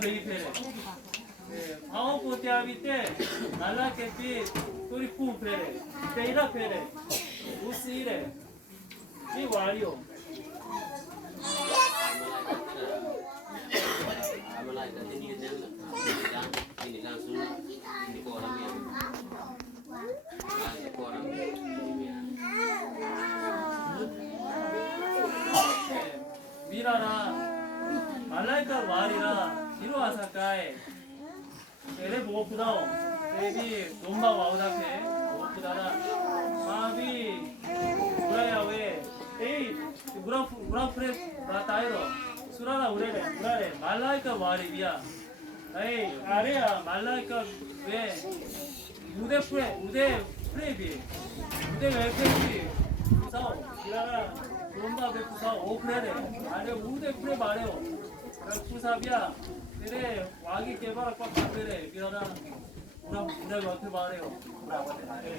Beli pere. Ao pote avite nala ke pi turi pu pere. Teira pere. Usire. Ni wario. Amalai 미라라 말라이카 와리라 이로 아사카에 에레 보고프다오. 데비 논바 와우다페 보고프다라. 마비 우라야웨 에이 무라 무라프레 라타이로 수라라 우레레 우라레 말라이카 와리비야. 에이 아레야 말라이카 왜 무대 프레 무대 프레비 무대 왜 프레비? 부사오 미라라 논바 베 부사오 오 프레레 아레 무대 프레 마레오 부사비야. 그래 와기 개발할 것 같으래. 미라라 우라 우라 어떻게 말해요. 우라 어떻게 말해